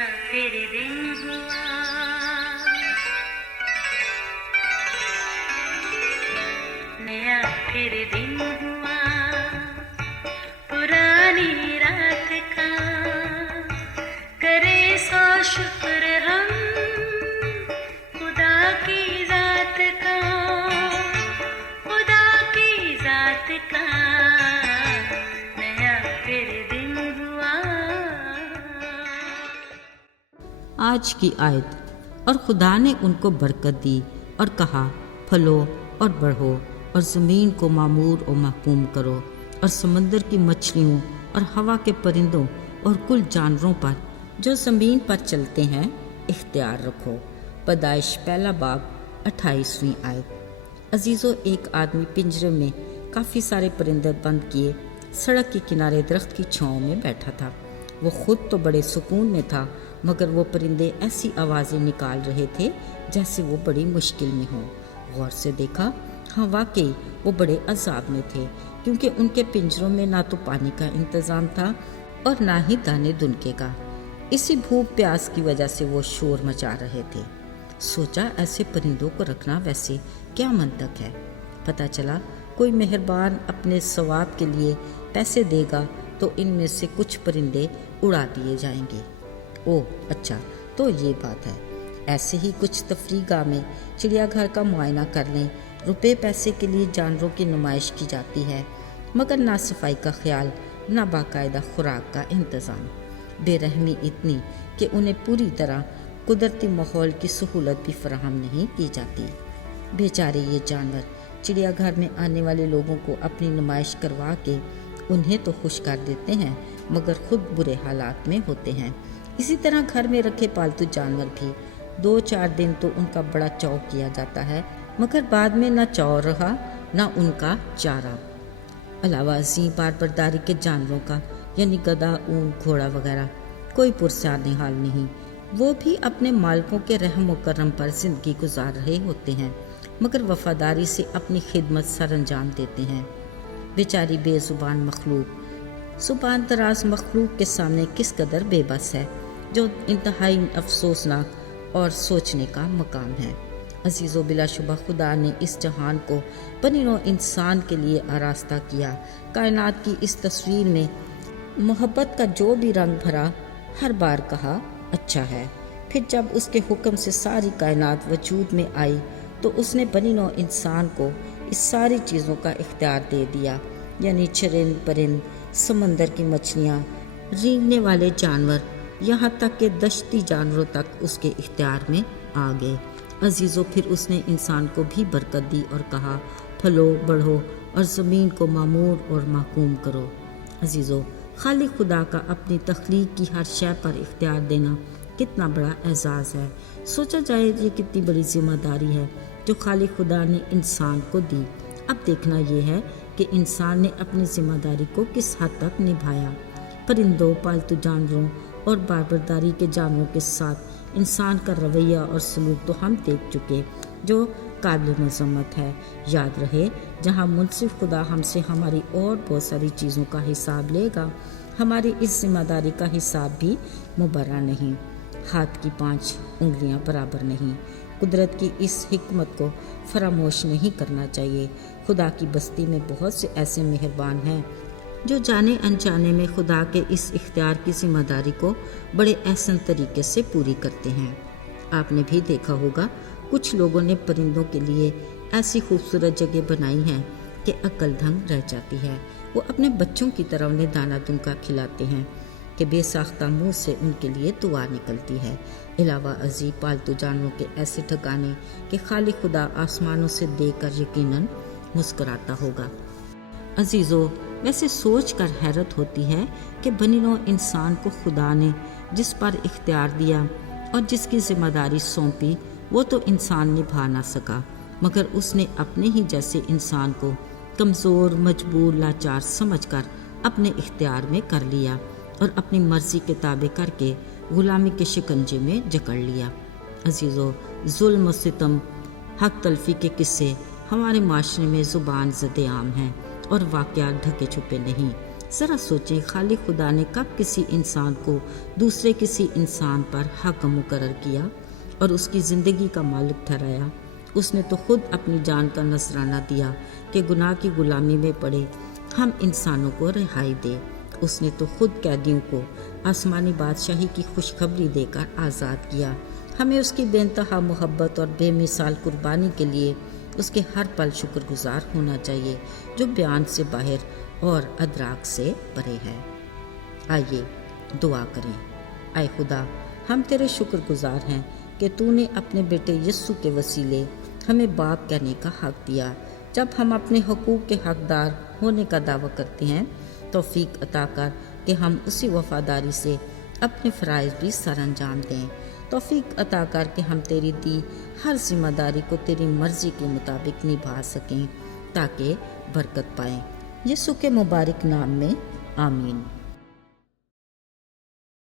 फिर दिन हुआ, नया फिर दिन हुआ, पुरानी रात का करे सो शुक्र हम खुदा की जात का, खुदा की जात का नया फिर दिन हुआ। आज की आयत, और खुदा ने उनको बरकत दी और कहा, फलो और बढ़ो और ज़मीन को मामूर और महकूम करो, और समंदर की मछलियों और हवा के परिंदों और कुल जानवरों पर जो ज़मीन पर चलते हैं इख्तियार रखो। पैदाइश पहला बाब 28वीं आयत। अजीज़ों, एक आदमी पिंजरे में काफ़ी सारे परिंदे बंद किए सड़क के किनारे दरख्त की छांव में बैठा था। वो खुद तो बड़े सुकून में था, मगर वो परिंदे ऐसी आवाज़ें निकाल रहे थे जैसे वो बड़ी मुश्किल में हों। गौर से देखा, हाँ वाकई वो बड़े अजाब में थे, क्योंकि उनके पिंजरों में ना तो पानी का इंतज़ाम था और ना ही दाने दुनके का। इसी भूख प्यास की वजह से वो शोर मचा रहे थे। सोचा, ऐसे परिंदों को रखना वैसे क्या मंतक है। पता चला कोई मेहरबान अपने सवाब के लिए पैसे देगा तो इनमें से कुछ परिंदे उड़ा दिए जाएंगे। ओह अच्छा, तो ये बात है। ऐसे ही कुछ तफरीगाह में चिड़ियाघर का मुआयना कर लें, रुपए पैसे के लिए जानवरों की नुमाइश की जाती है, मगर ना सफाई का ख्याल, ना बाकायदा खुराक का इंतज़ाम। बेरहमी इतनी कि उन्हें पूरी तरह कुदरती माहौल की सहूलत भी फराहम नहीं की जाती। बेचारे ये जानवर चिड़ियाघर में आने वाले लोगों को अपनी नुमाइश करवा के उन्हें तो खुश कर देते हैं, मगर खुद बुरे हालात में होते हैं। इसी तरह घर में रखे पालतू जानवर भी 2-4 दिन तो उनका बड़ा चाव किया जाता है, मगर बाद में ना चाव रहा ना उनका चारा। अलावा अजीम बारबरदारी के जानवरों का, यानी गधा, ऊंट, घोड़ा वगैरह, कोई पुरस्कार निहाल नहीं। वो भी अपने मालिकों के रहम व करम पर ज़िंदगी गुजार रहे होते हैं, मगर वफादारी से अपनी खिदमत सर अंजाम देते हैं। बेचारी बेज़ुबान मखलूक, ज़ुबान दराज मखलूक के सामने किस कदर बेबस है, जो इंतहाई अफसोसनाक और सोचने का मकाम है। अजीज़ों, बिलाशुबा खुदा ने इस जहान को बनी नौ इंसान के लिए आरास्ता किया। कायनात की इस तस्वीर में मोहब्बत का जो भी रंग भरा, हर बार कहा अच्छा है। फिर जब उसके हुक्म से सारी कायनात वजूद में आई तो उसने बनी नौ इंसान को इस सारी चीज़ों का इख्तियार दे दिया, यानी चरिंद परिंद, समंदर की मछलियाँ, रेंगने वाले जानवर, यहाँ तक कि दश्ती जानवरों तक उसके इख्तियार में आ गए। अजीज़ों, फिर उसने इंसान को भी बरकत दी और कहा, फलो बढ़ो और ज़मीन को मामूर और महकूम करो। अजीज़ों, खाली खुदा का अपनी तख्लीक की हर शय पर इख्तियार देना कितना बड़ा एजाज़ है। सोचा जाए ये कितनी बड़ी ज़िम्मेदारी है जो खाली खुदा ने इंसान को दी। अब देखना ये है कि इंसान ने अपनी ज़िम्मेदारी को किस हद तक निभाया। परिंदों, पालतू जानवरों और बारबरदारी के जानवरों के साथ इंसान का रवैया और सलूक तो हम देख चुके, जो काबिल मज़म्मत है। याद रहे, जहाँ मुनसिफ खुदा हमसे हमारी और बहुत सारी चीज़ों का हिसाब लेगा, हमारी इस जिम्मेदारी का हिसाब भी मुबर्रा नहीं। हाथ की 5 उंगलियां बराबर नहीं। कुदरत की इस हिकमत को फरामोश नहीं करना चाहिए। खुदा की बस्ती में बहुत से ऐसे मेहरबान हैं जो जाने अनजाने में खुदा के इस इख्तियार की जिम्मेदारी को बड़े एहसन तरीके से पूरी करते हैं। आपने भी देखा होगा, कुछ लोगों ने परिंदों के लिए ऐसी खूबसूरत जगह बनाई है कि अक्ल दंग रह जाती है। वो अपने बच्चों की तरह उन्हें दाना दुनका खिलाते हैं कि बेसाख्ता मुँह से उनके लिए दुआ निकलती है। अलावा अजीब पालतू जानवरों के ऐसे ठिकाने कि खाली खुदा आसमानों से देखकर यकीनन मुस्कुराता होगा। अजीज़ों, वैसे सोच कर हैरत होती है कि बनी नौ इंसान को खुदा ने जिस पर इख्तियार दिया और जिसकी जिम्मेदारी सौंपी, वो तो इंसान निभा ना सका, मगर उसने अपने ही जैसे इंसान को कमज़ोर, मजबूर, लाचार समझकर अपने इख्तियार में कर लिया और अपनी मर्ज़ी के ताबे करके गुलामी के शिकंजे में जकड़ लिया। अजीज़ों, जुल्म और सितम, हक तलफी के किस्से हमारे माशरे में ज़ुबान ज़द आम हैं और वाक़यात ढके छुपे नहीं। ذرا سوچیں خالق خدا نے کب کسی انسان کو دوسرے کسی انسان پر حاکم مقرر کیا اور اس کی زندگی کا مالک ٹھہرایا؟ اس نے تو خود اپنی جان کا نذرانہ دیا کہ گناہ کی غلامی میں پڑے ہم انسانوں کو رہائی دے۔ اس نے تو خود قیدیوں کو آسمانی بادشاہی کی خوشخبری دے کر آزاد کیا۔ ہمیں اس کی بے انتہا محبت اور بے مثال قربانی کے لیے اس کے ہر پل شکر گزار ہونا چاہیے، جو بیان سے باہر اور ادراک سے پرے ہے۔ آئیے دعا کریں۔ اے خدا، ہم تیرے شکر گزار ہیں کہ تو نے اپنے بیٹے یسوع کے وسیلے ہمیں باپ کہنے کا حق دیا۔ جب ہم اپنے حقوق کے حقدار ہونے کا دعویٰ کرتے ہیں، توفیق عطا کر کہ ہم اسی وفاداری سے اپنے فرائض بھی سر انجام دیں۔ توفیق عطا کر کہ ہم تیری دی ہر ذمہ داری کو تیری مرضی کے مطابق نبھا سکیں تاکہ برکت پائیں۔ یسوع کے مبارک نام میں آمین۔